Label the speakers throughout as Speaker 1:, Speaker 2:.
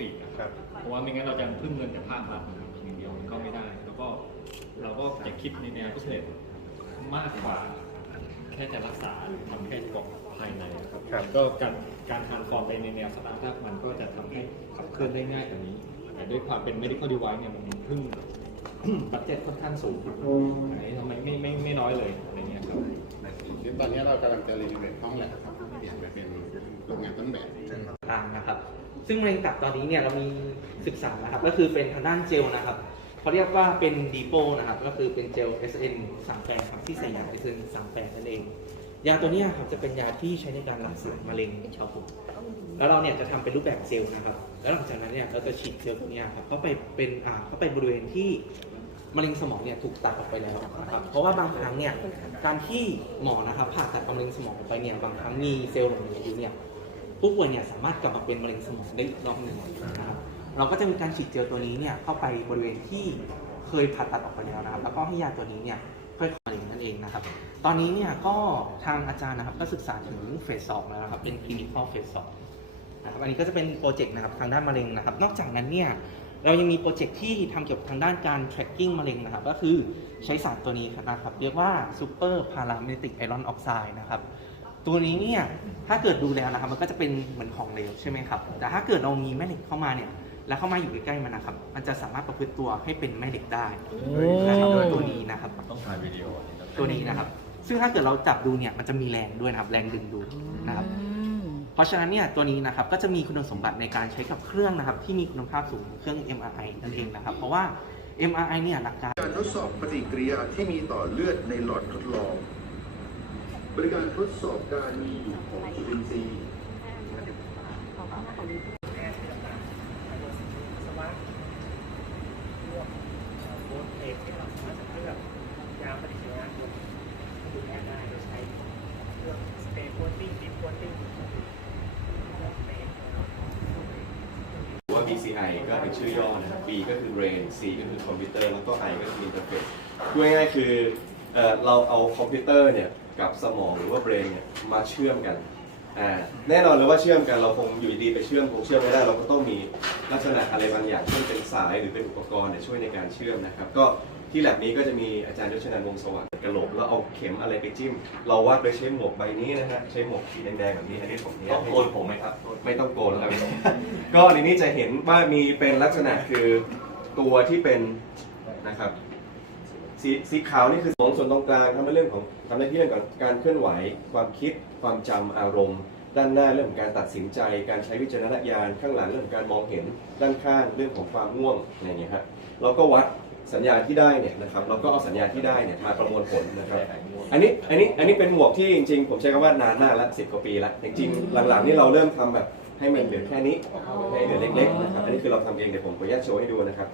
Speaker 1: รีนะครับ เพราะว่าไม่งั้นเราจะพึ่งเงินจากภาครัฐนะครับอย่างเดียวมันก็ไม่ได้ แล้วก็เราก็จะคิดในแนวพิเศษมากกว่าแค่จะรักษาหรือทำแค่เฉพาะภายในนะครับ
Speaker 2: ครับ
Speaker 1: ก็การการทานฟอร์มไปในแนวสตาร์ทอัพมันก็จะทำให้ขับเคลื่อนได้ง่ายกว่านี้ แต่ด้วยความเป็น medical device เนี่ยมันเพิ่งบัตเจ็ตค่อนข้างสูงอันนี้ทำไมไม่ไม่ไม่น้อยเลยอะไรเงี้ยครับ
Speaker 3: ซึ่งตอนนี้เรากำลังจะรีโนเวทห้องแลบครับเปลี่ยนไปเป็นโรงงานต้นแบบ
Speaker 4: ต่างนะครับ ซึ่งมะเร็งตับตอนนี้เนี่ยเรามีศึกษานะครับ ก็คือเป็นทางด้านเจลนะครับเขาเรียกว่าเป็นดีโปนะครับ ก็คือเป็นเจล SN 3แปครับที่ใส่ยา SN 3แปนั่นเอง ยาตัวนี้ครับจะเป็นยาที่ใช้ในการรักษามะเร็งครับผมแล้วเราเนี่ยจะทำเป็นรูปแบบเจลนะครับ แล้วหลังจากนั้นเนี่ยเราจะฉีดเจลตัวเนี้ยครับเข้าไปเป็นอ่าเข้าไปบริเวณที่มะเร็งสมองเนี่ยถูกตัดออกไปแล้วนะครับ เพราะว่าบางครั้งเนี่ยการที่หมอนะครับผ่าตัดมะเร็งสมองออกไปเนี่ยบางครั้งมีเซลล์หลงเหลืออยู่เนี่ย ผู้ป่วยเนี่ยสามารถกลับมาเป็นมะเร็งสมองได้อีกรอบหนึ่งนะครับเราก็จะมีการฉีดเจลตัวนี้เนี่ยเข้าไปบริเวณที่เคยผ่าตัดออกไปแล้วนะครับ แล้วก็ให้ยาตัวนี้เนี่ยค่อยๆมะเร็งนั่นเองนะครับ ตอนนี้เนี่ยก็ทางอาจารย์นะครับก็ศึกษาถึงเฟสสองแล้วนะครับเป็นคลินิคอลเฟสสองนะครับอันนี้ก็จะเป็นโปรเจกต์นะครับทางด้านมะเร็งนะครับ นอกจากนั้นเนี่ยเรายังมีโปรเจกต์ที่ทำเกี่ยวกับทางด้านการ tracking มะเร็งนะครับ ก็คือใช้สารตัวนี้นะครับ เรียกว่า super paramagnetic iron oxide นะครับ ตัวนี้เนี่ยถ้าเกิดดูแล้วนะครับมันก็จะเป็นเหมือนของเหลวใช่ไหมครับแต่ถ้าเกิดเรามีแม่เหล็กเข้ามาเนี่ยแล้วเข้ามาอยู่ใกล้ๆมันนะครับ มันจะสามารถประพฤติตัวให้เป็นแม่เหล็กได้นะครับโดยตัวนี้นะครับ
Speaker 1: ต้องถ่ายวิดีโอ
Speaker 4: ตัวนี้นะครับ ซึ่งถ้าเกิดเราจับดูเนี่ยมันจะมีแรงด้วยนะครับ แรงดึงดูดนะครับ เพราะฉะนั้นเนี่ยตัวนี้นะครับก็จะมีคุณสมบัติในการใช้กับเครื่องนะครับ ที่มีคุณภาพสูงเครื่อง MRI นั่นเองนะครับ เพราะว่า MRI เนี่ยหลักการ
Speaker 5: การทดสอบปฏิกิริยาที่มีต่อเลือดในหลอดทดลอง บริการทดสอบการมีอยู่ของจุลินทรีย์
Speaker 6: โค้ดเองที่เราสามารถจะเลือกยาปฏิกิริยาบนดูแลไองสเปรย์โคตติ้งดิฟโคตติ้งสเปรย์
Speaker 2: ว่า BCI ก็เป็นชื่อย่อนะครับ B ก็คือ brain C ก็คือคอมพิวเตอร์ แล้วก็ I ก็คือ interface พูดง่ายๆคือเอเราเอาคอมพิวเตอร์เนี่ย กับสมองหรือว่า brain เนี่ยมาเชื่อมกันอ่าแน่นอนเลยว่าเชื่อมกันเราคงอยู่ดีๆไปเชื่อมคงเชื่อมไม่ได้เราก็ต้องมีลักษณะอะไรบางอย่างเช่นเป็นสายหรือเป็นอุปกรณ์เนี่ยช่วยในการเชื่อมนะครับก็ที่แลบนี้ก็จะมีอาจารย์ยศนันวงสวัสดิ์กระโหลกแล้วเอาเข็มอะไรไปจิ้ม เราวาดโดยใช้หมวกใบนี้นะฮะใช้หมวกสีแดงๆแบบนี้อันนี้ผมเนี่ย
Speaker 7: ต้องโกนผมไหมครับ
Speaker 2: ไม่ต้องโกนแล้วครับ ก็ในนี้จะเห็นว่ามีเป็นลักษณะคือตัวที่เป็นนะครับ สีสีขาวนี่คือสมองส่วนตรงกลางทำในเรื่องของทำหน้าที่เรื่องของการเคลื่อนไหว ความคิด ความจำอารมณ์ ด้านหน้าเรื่องของการตัดสินใจ การใช้วิจารณญาณข้างหลังเรื่องของการมองเห็นด้านข้างเรื่องของความง่วงอะไรอย่างเงี้ยครับเราก็วัดสัญญาณที่ได้เนี่ยนะครับเราก็เอาสัญญาณที่ได้เนี่ยมาประมวลผลนะครับอันนี้อันนี้อันนี้เป็นหมวกที่จริงๆ ผมใช้คำว่านานมากแล้วสิบกว่าปีแล้วจริงๆหลังๆนี่เราเริ่มทำแบบให้มันเหลือแค่นี้ให้เหลือเล็กๆนะครับอันนี้คือเราทำเองเดี๋ยวผมขออนุญาตโชว์ให้ดูนะครับ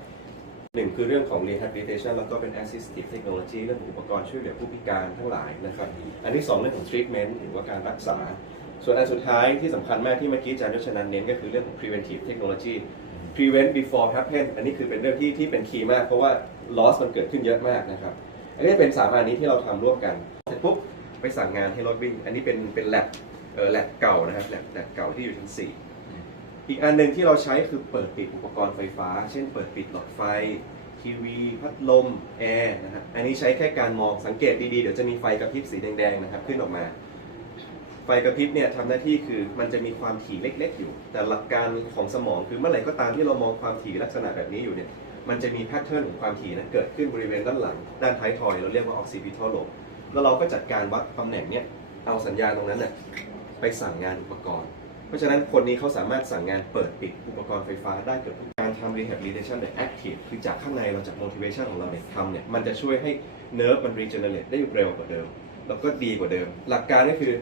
Speaker 2: หนึ่งคือเรื่องของ rehabilitation แล้วก็เป็น assistive technology เรื่องของอุปกรณ์ช่วยเหลือผู้พิการทั้งหลายนะครับ อันที่สองเรื่องของ treatment หรือว่าการรักษา ส่วนอันสุดท้ายที่สำคัญมากที่เมื่อกี้อาจารย์ยศนันเน้นก็คือเรื่องของ preventive technology prevent before happen อันนี้คือเป็นเรื่องที่ที่เป็นคีย์มาก เพราะว่า loss มันเกิดขึ้นเยอะมากนะครับ อันนี้เป็นสามอันนี้ที่เราทำร่วมกัน เสร็จปุ๊บไปสั่งงานให้รถวิ่ง อันนี้เป็นเป็นแลบเออแลบเก่านะครับแลบแลบเก่าที่อยู่ชั้นสี่ อีกอันหนึ่งที่เราใช้คือเปิดปิดอุปกรณ์ไฟฟ้า เช่นเปิดปิดหลอดไฟ ทีวี พัดลม แอร์นะฮะอันนี้ใช้แค่การมองสังเกตดีๆ เดี๋ยวจะมีไฟกระพริบสีแดงๆนะครับขึ้นออกมา ไฟกระพริบเนี่ยทำหน้าที่คือมันจะมีความถี่เล็ก ๆ อยู่ แต่หลักการของสมองคือเมื่อไหร่ก็ตามที่เรามองความถี่ลักษณะแบบนี้อยู่เนี่ยมันจะมีแพทเทิร์นของความถี่นั้นเกิดขึ้นบริเวณด้านหลัง ด้านท้ายทอยเราเรียกว่า occipital lobe แล้วเราก็จัดการวัดตำแหน่งเนี่ยเอาสัญญาณตรงนั้นน่ะไปสั่งงานอุปกรณ์ ราะฉะนั้นคนนี้เขาสามารถสั่งงานเปิดปิดอุปกรณ์ไฟฟ้าได้เกือบทุกการทำ rehabilitation แบบ active คือจากข้างในเราจาก motivation ของเราเนี่ยทำเนี่ย มันจะช่วยให้ nerve มัน regenerate ได้เร็วกว่าเดิม แล้วก็ดีกว่าเดิม หลักการก็คือ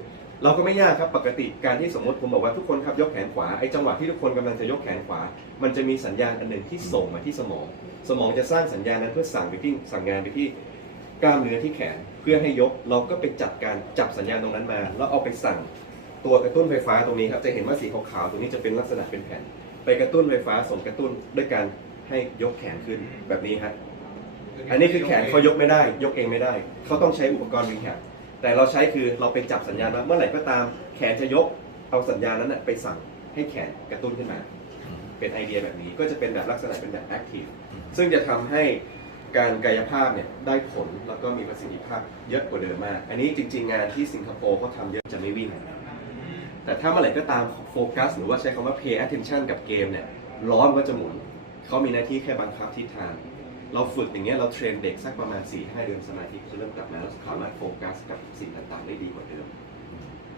Speaker 2: เราก็ไม่ยากครับปกติการที่สมมติผมบอกว่าทุกคนครับยกแขนขวาไอ้จังหวะที่ทุกคนกำลังจะยกแขนขวา มันจะมีสัญญาณอันหนึ่งที่ส่งมาที่สมอง สมองจะสร้างสัญญาณนั้นเพื่อสั่งไปที่สั่งงานไปที่กล้ามเนื้อที่แขนเพื่อให้ยกเราก็ไปจัดการจับสัญญาณตรงนั้นมา แล้วเอาไปสั่ง ตัวกระตุ้นไฟฟ้าตรงนี้ครับจะเห็นว่าสีขาวๆตรงนี้จะเป็นลักษณะเป็นแผ่น ไปกระตุ้นไฟฟ้าส่งกระตุ้นด้วยการให้ยกแขนขึ้นแบบนี้ฮะอันนี้คือแขนเขายกไม่ได้ ยกเองไม่ได้ เขาต้องใช้อุปกรณ์รีแฮบแต่เราใช้คือเราไปจับสัญญาณว่าเมื่อไหร่ก็ตามแขนจะยกเอาสัญญาณนั้นไปสั่งให้แขนกระตุ้นขึ้นมา เป็นไอเดียแบบนี้ก็จะเป็นแบบลักษณะเป็นแบบ active ซึ่งจะทำให้การกายภาพเนี่ยได้ผลแล้วก็มีประสิทธิภาพเยอะกว่าเดิมมาก อันนี้จริง ๆ งานที่สิงคโปร์เขาทำเยอะจะไม่วิ่ง แต่ถ้าเมื่อไหร่ก็ตามโฟกัส หรือว่าใช้คำว่า pay attention กับเกมเนี่ยล้อมนก็จะหมุนเขามีหน้าที่แค่บังคับทิศทาง เราฝึกอย่างเงี้ยเราเทรนเด็กสักประมาณ 4-5 เดือนสมาธิจะเริ่มกลับมาแล้วสามารถโฟกัสกับสิ่งต่างๆ ได้ดีกว่าเดิม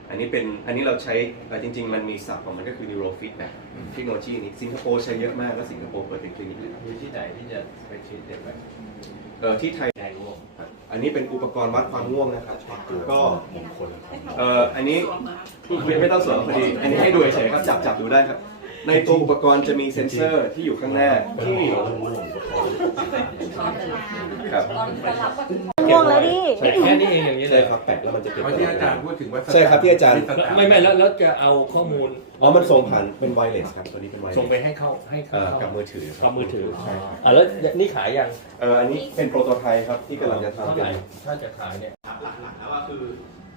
Speaker 2: อันนี้เป็นอันนี้เราใช้เอ่อจริง ๆ มันมีศัพท์ของมันก็คือ neurofeedback เทคโนโลยีนี้สิงคโปร์ใช้เยอะมากแล้วสิงคโปร์เปิดเป็นคลินิกเลย
Speaker 8: มีที่ไหนที่จะไปชีดเด็กไหม
Speaker 2: เออที่ไทย อันนี้เป็นอุปกรณ์วัดความง่วงนะครับก็
Speaker 8: มงคล
Speaker 2: เอ่ออันนี้คุณไม่ต้องสวมพอดี อันนี้ให้ดูเฉยๆครับจับจับดูได้ครับ ในตัวอุปกรณ์จะมีเซ็นเซอร์ที่อยู่ข้างหน้าที่ครับ
Speaker 9: ง่วงแล้วดิ
Speaker 7: ใช่แค่นี้เองอย่างนี้เล
Speaker 2: ใช่
Speaker 7: ย
Speaker 2: ครับแปะแล้วมันจะเป็น
Speaker 8: เพราะที่อาจารย์พูดถึงว่า
Speaker 2: ใช่ครับที่อาจารย์
Speaker 7: ไม่ไม่แล้วแล้วจะเอาข้อมูล
Speaker 2: อ๋อ มันส่งผ่านเป็นไวเลสครับ ตัวนี้เป็นไวเลส
Speaker 7: ส่งไปให้เขาให้เขา
Speaker 2: เอ่อกับมือถือครับ
Speaker 7: กับมือถือ
Speaker 2: ใช่ครับ
Speaker 7: อ่าแล้วนี่ขายยัง
Speaker 2: เอออันนี้เป็นโปรโตไทป์ครับที่กำลังจะทำ
Speaker 7: เท่า
Speaker 2: เป็
Speaker 7: ไหร่
Speaker 2: น
Speaker 7: ถ้าจะขายเนี่ย
Speaker 10: ครับหลักๆแล้วก็คือ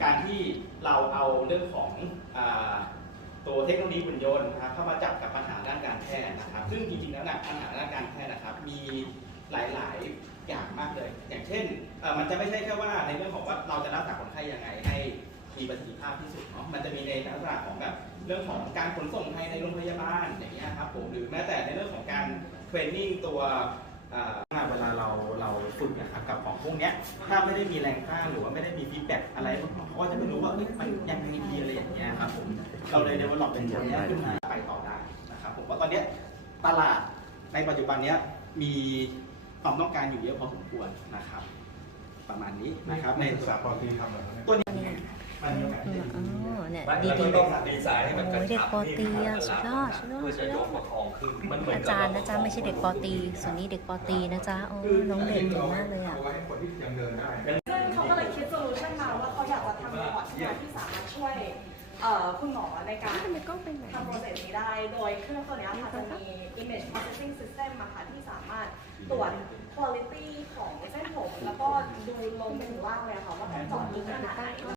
Speaker 10: การที่เราเอาเรื่องของอา ตัวเทคโนโลยีหุ่นยนต์นะครับเข้ามาจับกับปัญหาด้านการแพทย์นะครับ ซึ่งจริงๆแล้วนะปัญหาด้านการแพทย์นะครับ มีหลายๆอย่างมากเลย อย่างเช่นมันจะไม่ใช่แค่ว่าในเรื่องของว่าเราจะรักษาคนไข้ยังไงให้มีประสิทธิภาพที่สุดเนาะมันจะมีในลักษณะของแบบเรื่องของการขนส่งภายในโรงพยาบาลอย่างเงี้ยครับผมหรือแม้แต่ในเรื่องของการเทรนนิ่งตัว เวลาเราเราฝึกนะครับกับของพวกเนี้ยถ้าไม่ได้มีแรงต้านหรือว่าไม่ได้มีฟีดแบ็กอะไรเขาก็จะไม่รู้ว่าเอ้ยมันยังไงดีอะไรอย่างเงี้ยครับผมเราเลยเดเวลลอปเป็นตัวเนี้ยขึ้นมาไปต่อได้นะครับผมว่าตอนเนี้ยตลาดในปัจจุบันเนี้ยมีความต้องการอยู่เยอะพอสมควรนะครับ ประมาณนี้นะครับในศึกษาปอตีทำตัวนี้มันมีโอกาส
Speaker 9: อื
Speaker 10: ที่
Speaker 9: ม
Speaker 10: จะ
Speaker 9: อ๋อ เนี่ย
Speaker 7: มัน
Speaker 9: ดี
Speaker 7: มัน
Speaker 9: ดี
Speaker 7: ต้องดีไซน์ให้มันกระ
Speaker 9: โอ้ยเด็ก
Speaker 7: ชับ
Speaker 9: ปอตรีอะสุดยอดสุดยอด
Speaker 7: เพื่อจะยกประคองขึ้นมันเหมือน
Speaker 9: อา
Speaker 7: กับ
Speaker 9: จารย์นะจ๊ะไม่ใช่เด็กปอตรีส่วนนี้เด็กปอตรีนะจ๊ะโอ้น้องเด็กเก่งมากเลยอะ
Speaker 11: ซึ่งเขาก็เลยคิดโซลูชันมาว่าเขาอยากจะทำพอร์ตที่ที่สามารถช่วยเอ่อคุณหมอในการ
Speaker 9: ทำไมกล้องเป็นแบบ
Speaker 11: ทำโปรเซสนี้ได้ โดยเครื่องตัวเนี้ยค่ะจะมี image processing system อะค่ะที่สามารถตรวจ quality ของเส้นผม แล้วก็ดูลงไปถึงล่างเลยค่ะว่าต้องเจาะลึกขนาดไหน